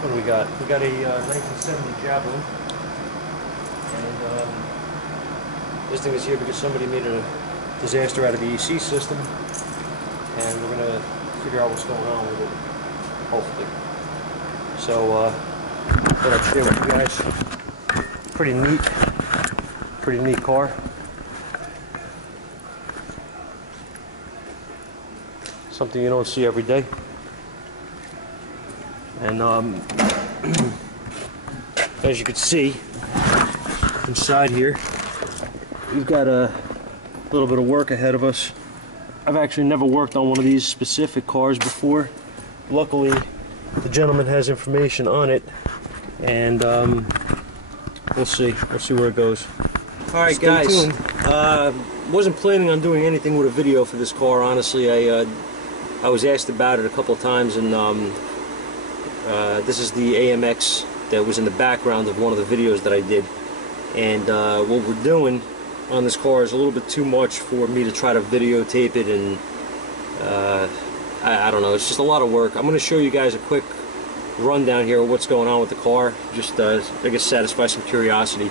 What do we got? We got a 1970 Javelin, and this thing is here because somebody made a disaster out of the AC system, and we're gonna figure out what's going on with it, hopefully. So, thought I'd share with you guys. Pretty neat car. Something you don't see every day. And as you can see inside here, we've got a little bit of work ahead of us. I've actually never worked on one of these specific cars before. Luckily, the gentleman has information on it, and we'll see where it goes. All right, guys. Wasn't planning on doing anything with a video for this car. Honestly, I was asked about it a couple of times, and this is the AMX that was in the background of one of the videos that I did. And what we're doing on this car is a little bit too much for me to try to videotape it, and I don't know, it's just a lot of work. I'm going to show you guys a quick rundown here of what's going on with the car, just I guess satisfy some curiosity.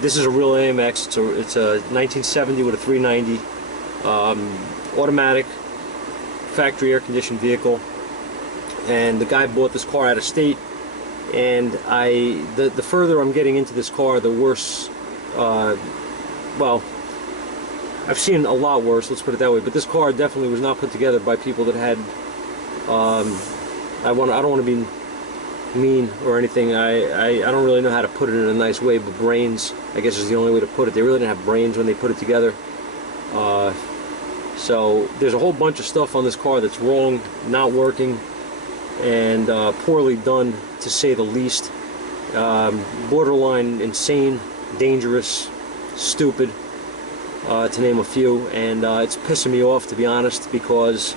This is a real AMX. It's a 1970 with a 390 automatic factory air-conditioned vehicle, and the guy bought this car out of state. And the further I'm getting into this car, the worse. Well, I've seen a lot worse, let's put it that way, but this car definitely was not put together by people that had I don't want to be mean or anything. I don't really know how to put it in a nice way, but brains, I guess, is the only way to put it. They really didn't have brains when they put it together. So there's a whole bunch of stuff on this car that's wrong, not working, and poorly done, to say the least. Borderline insane, dangerous, stupid, to name a few. And it's pissing me off, to be honest, because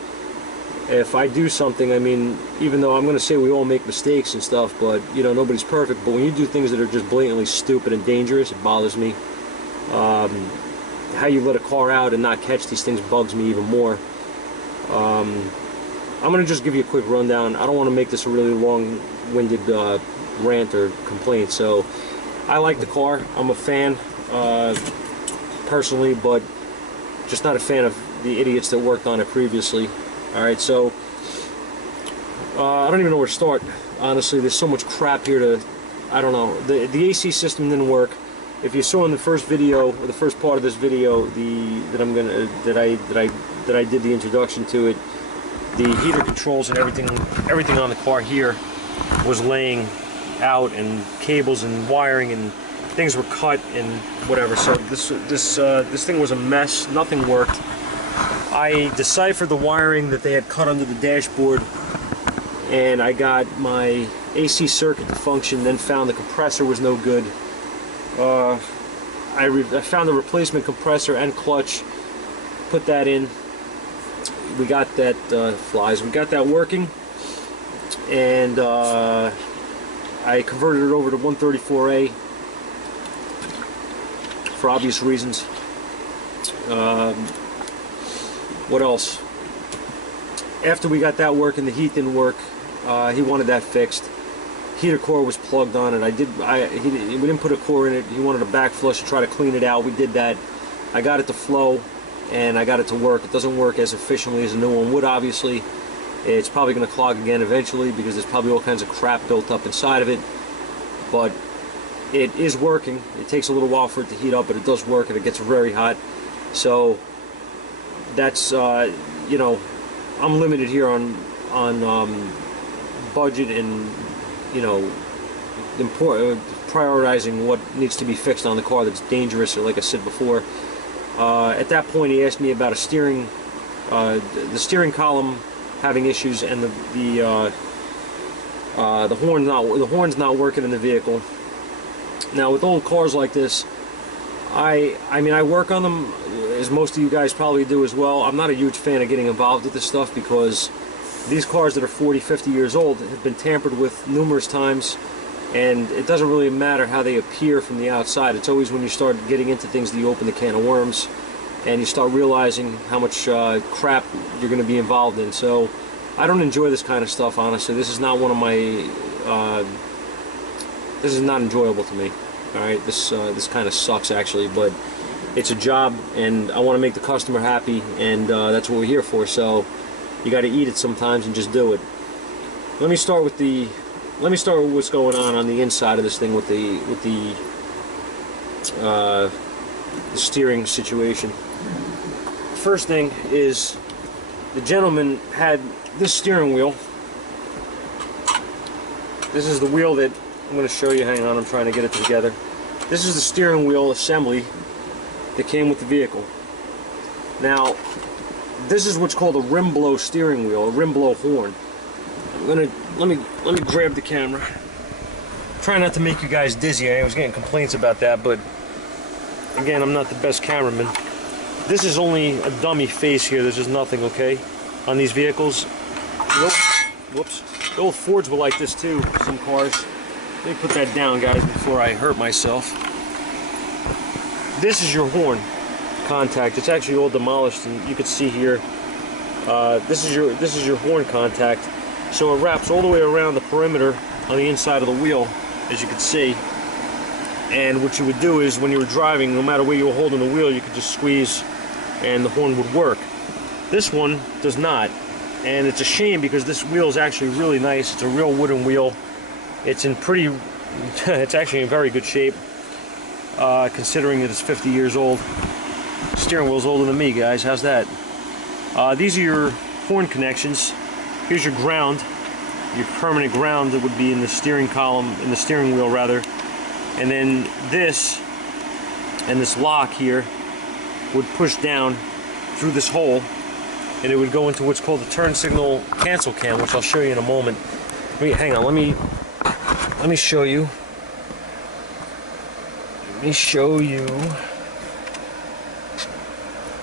if I do something, I mean, even though I'm going to say we all make mistakes and stuff, but, you know, nobody's perfect, but when you do things that are just blatantly stupid and dangerous, it bothers me. How you let a car out and not catch these things bugs me even more. I'm going to just give you a quick rundown. I don't want to make this a really long-winded rant or complaint. So, I like the car. I'm a fan, personally, but just not a fan of the idiots that worked on it previously. Alright, so I don't even know where to start, honestly. There's so much crap here to, I don't know. The AC system didn't work. If you saw in the first video, or the first part of this video, that I did the introduction to it, the heater controls and everything on the car here was laying out, and cables and wiring and things were cut and whatever. So this thing was a mess. Nothing worked. I deciphered the wiring that they had cut under the dashboard, and I got my AC circuit to function, then found the compressor was no good. I found the replacement compressor and clutch, put that in. We got that, we got that working, and I converted it over to 134A for obvious reasons. What else? After we got that working, the heat didn't work. He wanted that fixed. Heater core was plugged on it. We didn't put a core in it. He wanted a back flush to try to clean it out. We did that. I got it to flow, and I got it to work. It doesn't work as efficiently as a new one would, obviously. It's probably going to clog again eventually, because there's probably all kinds of crap built up inside of it. But it is working. It takes a little while for it to heat up, but it does work, and it gets very hot. So that's, you know, I'm limited here on budget and, you know, prioritizing what needs to be fixed on the car that's dangerous, or like I said before. At that point, he asked me about the steering column having issues, and the horn's not working in the vehicle. Now, with old cars like this, I mean, I work on them, as most of you guys probably do as well. I'm not a huge fan of getting involved with this stuff, because these cars that are 40, 50 years old have been tampered with numerous times, and it doesn't really matter how they appear from the outside. It's always when you start getting into things that you open the can of worms, and you start realizing how much crap you're going to be involved in. So I don't enjoy this kind of stuff, honestly. This is not one of my, this is not enjoyable to me. Alright, this kind of sucks actually, but it's a job and I want to make the customer happy, and that's what we're here for, so you got to eat it sometimes and just do it. Let me start with what's going on the inside of this thing with the steering situation. First thing is, the gentleman had this steering wheel. This is the wheel that I'm going to show you. Hang on, I'm trying to get it together. This is the steering wheel assembly that came with the vehicle. Now, this is what's called a rim blow steering wheel, a rim blow horn. Let me grab the camera. Try not to make you guys dizzy. I was getting complaints about that, but again, I'm not the best cameraman. This is only a dummy face here. This is nothing, okay? On these vehicles. Whoops. The old Fords were like this too, some cars. Let me put that down, guys, before I hurt myself. This is your horn contact. It's actually all demolished, and you can see here. This is your horn contact. So it wraps all the way around the perimeter on the inside of the wheel, as you can see. And what you would do is, when you were driving, no matter where you were holding the wheel, you could just squeeze and the horn would work. This one does not, and it's a shame because this wheel is actually really nice. It's a real wooden wheel. It's in pretty, it's actually in very good shape, considering that it's 50 years old. Steering wheel's older than me, guys. How's that? These are your horn connections. Here's your ground, your permanent ground that would be in the steering column, in the steering wheel rather. And then this and this lock here would push down through this hole, and it would go into what's called the turn signal cancel cam, which I'll show you in a moment. Hang on, let me show you. Let me show you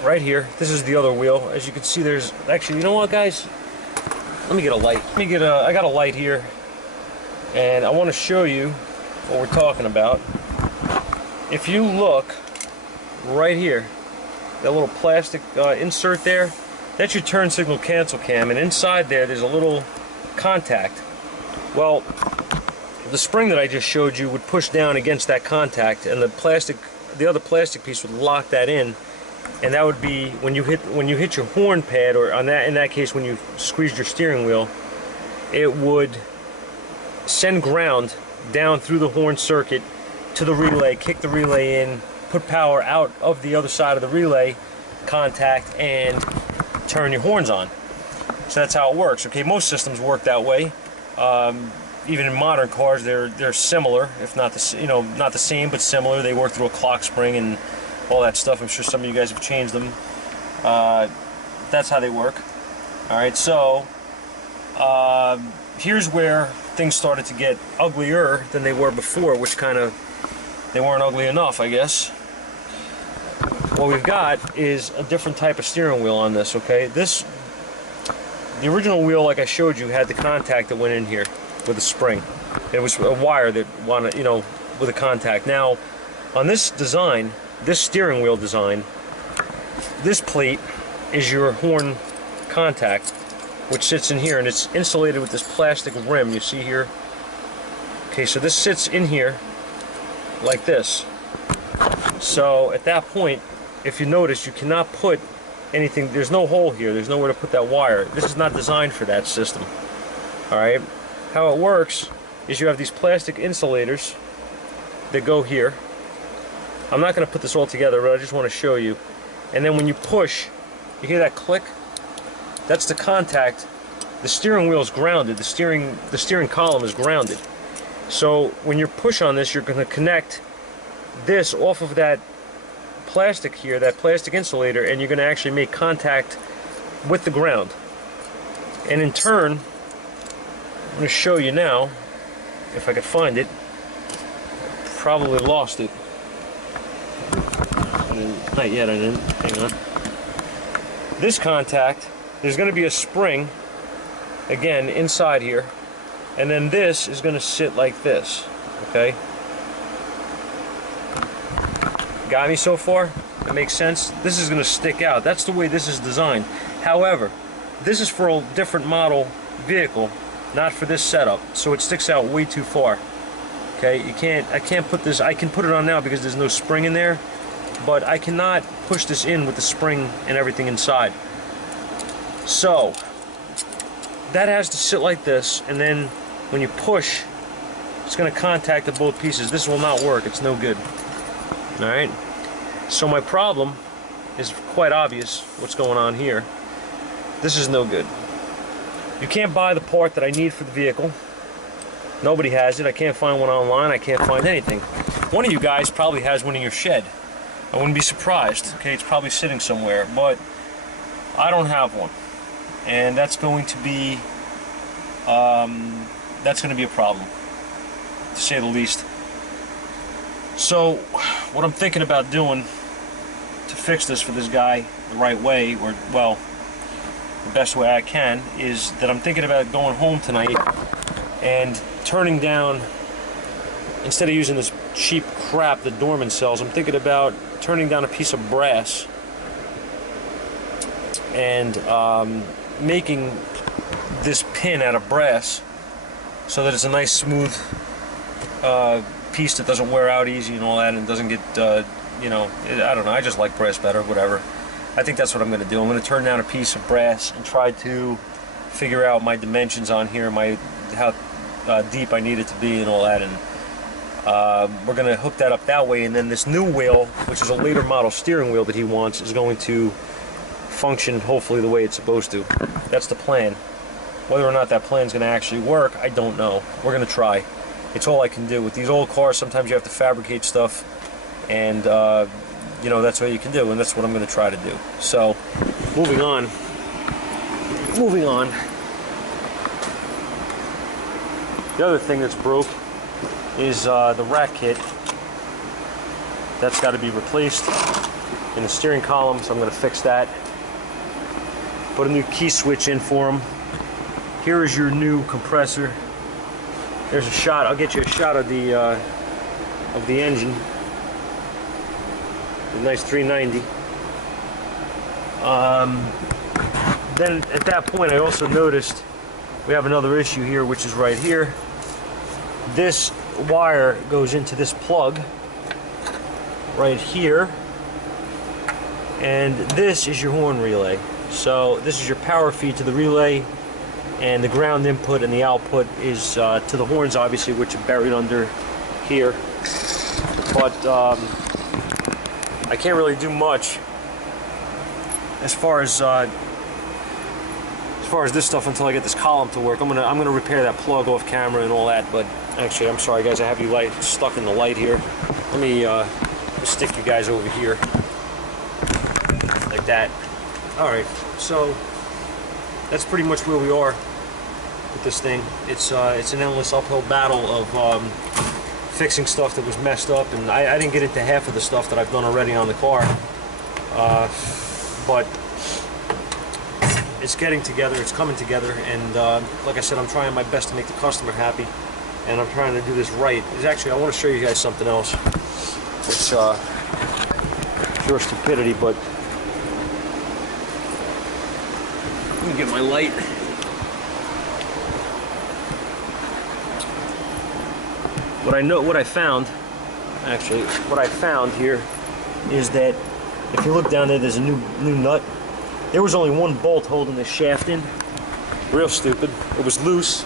right here. This is the other wheel. As you can see, there's actually, you know what, guys? Let me get a light. I got a light here, and I want to show you what we're talking about. If you look right here, that little plastic insert there, that's your turn signal cancel cam, and inside there's a little contact. Well, the spring that I just showed you would push down against that contact, and the other plastic piece would lock that in, and that would be when you hit your horn pad, or in that case when you squeezed your steering wheel, it would send ground down through the horn circuit to the relay, kick the relay in, put power out of the other side of the relay contact, and turn your horns on. So that's how it works. Okay, most systems work that way. Even in modern cars, they're similar, if not not the same, but similar. They work through a clock spring and all that stuff. I'm sure some of you guys have changed them. That's how they work. All right, so here's where things started to get uglier than they were before, which they weren't ugly enough, I guess. What we've got is a different type of steering wheel on this, okay? The original wheel, like I showed you, had the contact that went in here with a spring. It was a wire that with a contact. Now, on this design, this steering wheel design, this plate is your horn contact, which sits in here, and it's insulated with this plastic rim you see here. Okay, so this sits in here like this. So at that point, if you notice, you cannot put anything, there's no hole here, there's nowhere to put that wire. This is not designed for that system. Alright, how it works is you have these plastic insulators that go here. I'm not going to put this all together, but I just want to show you. And then when you push, you hear that click? That's the contact. The steering wheel is grounded, the steering column is grounded. So when you push on this, you're going to connect this off of that plastic here, that plastic insulator, and you're going to actually make contact with the ground. And in turn, I'm going to show you now, if I could find it. Probably lost it. Not yet, I didn't. Hang on. This contact, there's going to be a spring, again, inside here, and then this is going to sit like this, okay? Got me so far? That makes sense? This is going to stick out. That's the way this is designed. However, this is for a different model vehicle, not for this setup, so it sticks out way too far. Okay, I can't put this, I can put it on now because there's no spring in there, but I cannot push this in with the spring and everything inside. So that has to sit like this, and then when you push, it's going to contact the both pieces. This will not work, it's no good. Alright, so my problem is quite obvious what's going on here. This is no good. You can't buy the part that I need for the vehicle. Nobody has it. I can't find one online. I can't find anything. One of you guys probably has one in your shed. I wouldn't be surprised. Okay, it's probably sitting somewhere, but I don't have one, and that's going to be a problem, to say the least. So what I'm thinking about doing to fix this for this guy the right way, or well, the best way I can, is that I'm thinking about going home tonight and turning down, instead of using this cheap crap that Dorman sells, I'm thinking about turning down a piece of brass and making this pin out of brass so that it's a nice smooth piece that doesn't wear out easy and all that, and doesn't get you know, I don't know, I just like brass better, whatever. I think that's what I'm going to do. I'm going to turn down a piece of brass and try to figure out my dimensions on here, how deep I need it to be and all that, and we're going to hook that up that way, and then this new wheel, which is a later model steering wheel that he wants, is going to function hopefully the way it's supposed to. That's the plan. Whether or not that plan is going to actually work, I don't know. We're going to try. It's all I can do. With these old cars, sometimes you have to fabricate stuff, and you know, that's what you can do, and that's what I'm going to try to do. So, moving on. The other thing that's broke is the rack kit. That's got to be replaced in the steering column, so I'm going to fix that. Put a new key switch in for him. Here is your new compressor. There's a shot. I'll get you a shot of the engine. A nice 390. Then at that point, I also noticed we have another issue here, which is right here. This wire goes into this plug right here, and this is your horn relay. So this is your power feed to the relay, and the ground input and the output is to the horns, obviously, which are buried under here. But I can't really do much as far as this stuff until I get this column to work. I'm gonna repair that plug off camera and all that. But actually, I'm sorry guys, I have you stuck in the light here. Let me stick you guys over here like that. All right, so that's pretty much where we are with this thing. It's an endless uphill battle of fixing stuff that was messed up, and I didn't get into half of the stuff that I've done already on the car, but it's getting together, it's coming together, and like I said, I'm trying my best to make the customer happy, and I'm trying to do this right. Actually, I want to show you guys something else. It's pure stupidity, but let me get my light. What I found here is that if you look down there, there's a new nut. There was only one bolt holding this shaft in. Real stupid. It was loose.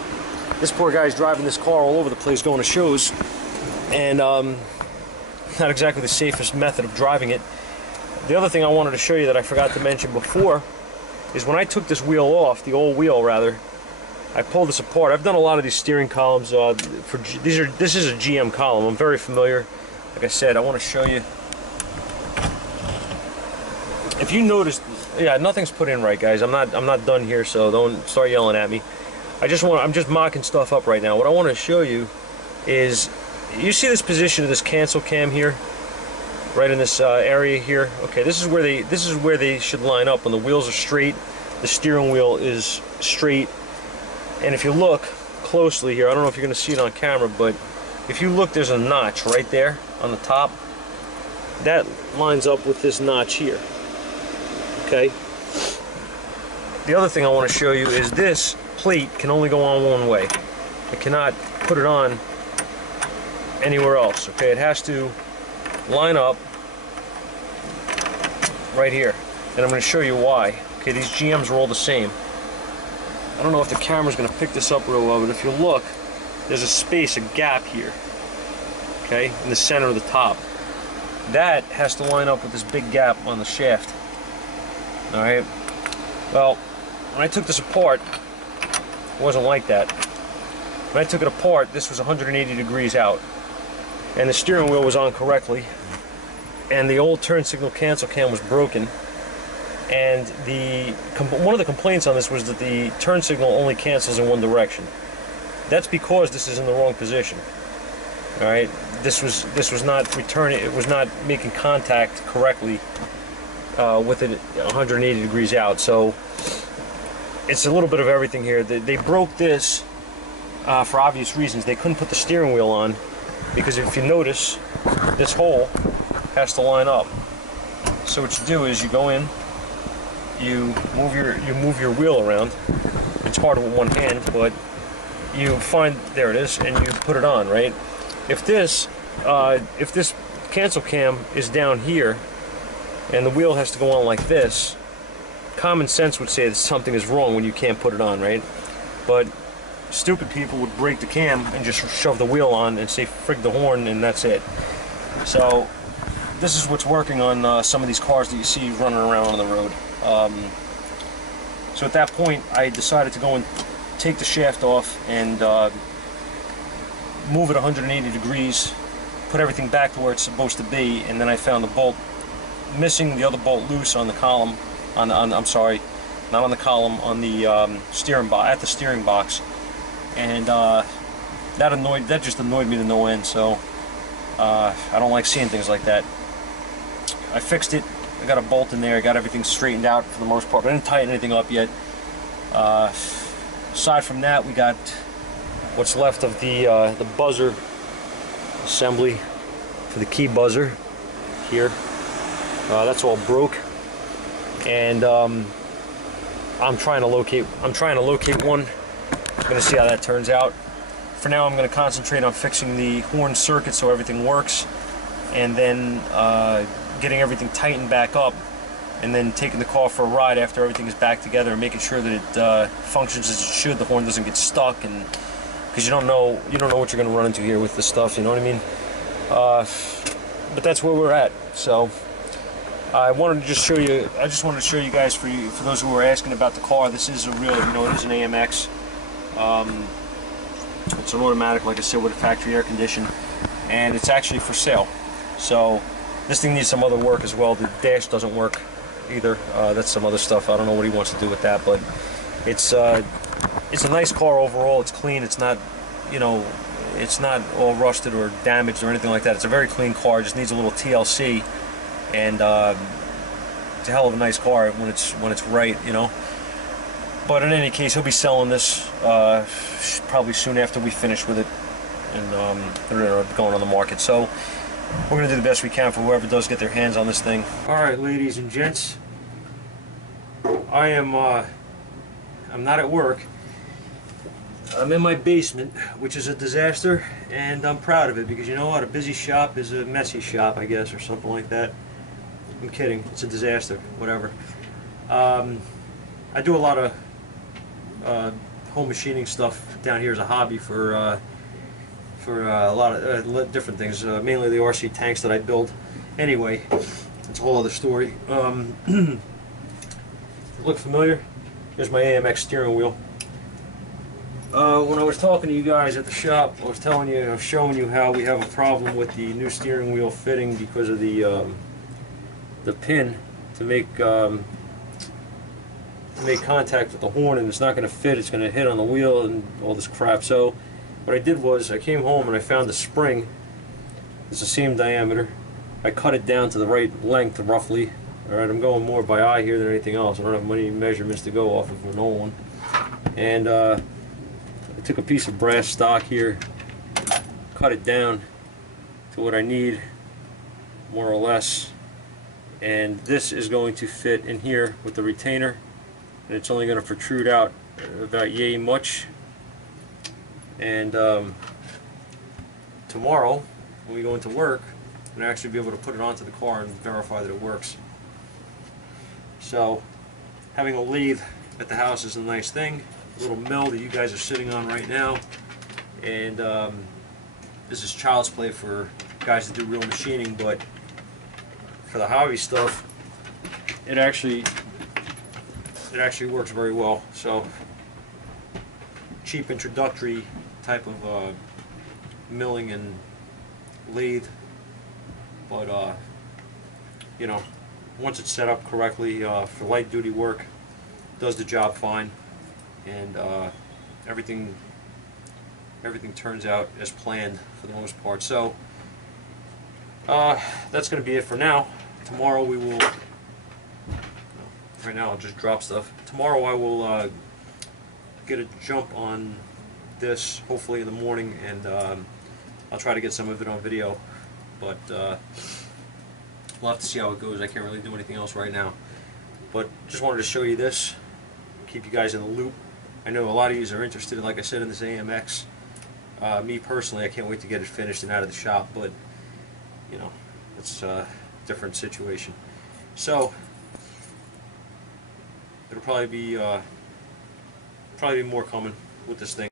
This poor guy's driving this car all over the place going to shows, and not exactly the safest method of driving it. The other thing I wanted to show you that I forgot to mention before is when I took this wheel off, the old wheel rather, I pulled this apart. I've done a lot of these steering columns. This is a GM column. I'm very familiar. Like I said, I want to show you. If you notice, yeah, nothing's put in right, guys. I'm not done here, so don't start yelling at me. I'm just mocking stuff up right now. What I want to show you is, you see this position of this cancel cam here, right in this area here. Okay, this is where they should line up when the wheels are straight. The steering wheel is straight. And if you look closely here, I don't know if you're going to see it on camera, but if you look, there's a notch right there on the top. That lines up with this notch here. Okay? the other thing I want to show you is this plate can only go on one way. I cannot put it on anywhere else. Okay, it has to line up right here, and I'm going to show you why. Okay, these GMs are all the same. I don't know if the camera's going to pick this up real well, but if you look, there's a space, a gap here, okay, in the center of the top. That has to line up with this big gap on the shaft. Alright, well, when I took this apart, it wasn't like that. When I took it apart, this was 180 degrees out, and the steering wheel was on correctly, and the old turn signal cancel cam was broken, and one of the complaints on this was that the turn signal only cancels in one direction. That's because this is in the wrong position. All right, this was not returning. It was not making contact correctly with it 180 degrees out. So it's a little bit of everything here. They broke this for obvious reasons. They couldn't put the steering wheel on because if you notice, this hole has to line up. So what you do is you go in, you move your wheel around. It's hard with one hand, but you find, there it is, and you put it on, right? If this cancel cam is down here and the wheel has to go on like this, common sense would say that something is wrong when you can't put it on, right? But stupid people would break the cam and just shove the wheel on and say frig the horn, and that's it. So this is what's working on some of these cars that you see running around on the road. So at that point I decided to go and take the shaft off and move it 180 degrees, put everything back to where it's supposed to be, and then I found the bolt missing, the other bolt loose on the column, I'm sorry, not on the column, on the steering box, at the steering box, and that just annoyed me to no end. So I don't like seeing things like that. I fixed it. I got a bolt in there. I got everything straightened out for the most part, but I didn't tighten anything up yet. Aside from that, we got what's left of the buzzer assembly for the key buzzer here. That's all broke, and I'm trying to locate one. I'm going to see how that turns out. For now, I'm going to concentrate on fixing the horn circuit so everything works, and then getting everything tightened back up, and then taking the car for a ride after everything is back together and making sure that it functions as it should. The horn doesn't get stuck, and because you don't know what you're going to run into here with this stuff. You know what I mean? But that's where we're at. So I wanted to just show you. I just wanted to show you guys, for those who were asking about the car. This is a real, it is an AMX. It's an automatic, like I said, with a factory air condition, and it's actually for sale. So this thing needs some other work as well. The dash doesn't work either. That's some other stuff. I don't know what he wants to do with that, but it's a nice car overall. It's clean. It's not, it's not all rusted or damaged or anything like that. It's a very clean car. It just needs a little TLC, and it's a hell of a nice car when it's right, But in any case, he'll be selling this probably soon after we finish with it, and they're going on the market. So we're going to do the best we can for whoever does get their hands on this thing. Alright, ladies and gents, I'm not at work. I'm in my basement, which is a disaster, and I'm proud of it, because you know what? A busy shop is a messy shop, I guess, or something like that. I'm kidding. It's a disaster. Whatever. I do a lot of home machining stuff down here as a hobby for a lot of different things, mainly the RC tanks that I build. Anyway, it's a whole other story. Look familiar? Here's my AMX steering wheel. When I was talking to you guys at the shop, I was showing you how we have a problem with the new steering wheel fitting because of the pin to make contact with the horn, and it's not going to fit. It's going to hit on the wheel and all this crap. So what I did was I came home and I found the spring. It's the same diameter. I cut it down to the right length roughly. Alright, I'm going more by eye here than anything else. I don't have many measurements to go off of an old one. And I took a piece of brass stock here, cut it down to what I need, more or less. And this is going to fit in here with the retainer. and it's only going to protrude out about yay much. And tomorrow when we go into work, I'm going to actually be able to put it onto the car and verify that it works. So having a lathe at the house is a nice thing. A little mill that you guys are sitting on right now, and this is child's play for guys that do real machining, but for the hobby stuff, it actually works very well. So cheap introductory type of milling and lathe, but you know, once it's set up correctly for light duty work, does the job fine, and everything turns out as planned for the most part. So that's going to be it for now. Tomorrow we will, right now I'll just drop stuff. Tomorrow I will get a jump on this, hopefully in the morning, and I'll try to get some of it on video, but we'll have to see how it goes. I can't really do anything else right now, but just wanted to show you this, keep you guys in the loop. I know a lot of you are interested, like I said, in this AMX. Me personally, I can't wait to get it finished and out of the shop, but you know, it's a different situation. So it'll probably be more coming with this thing.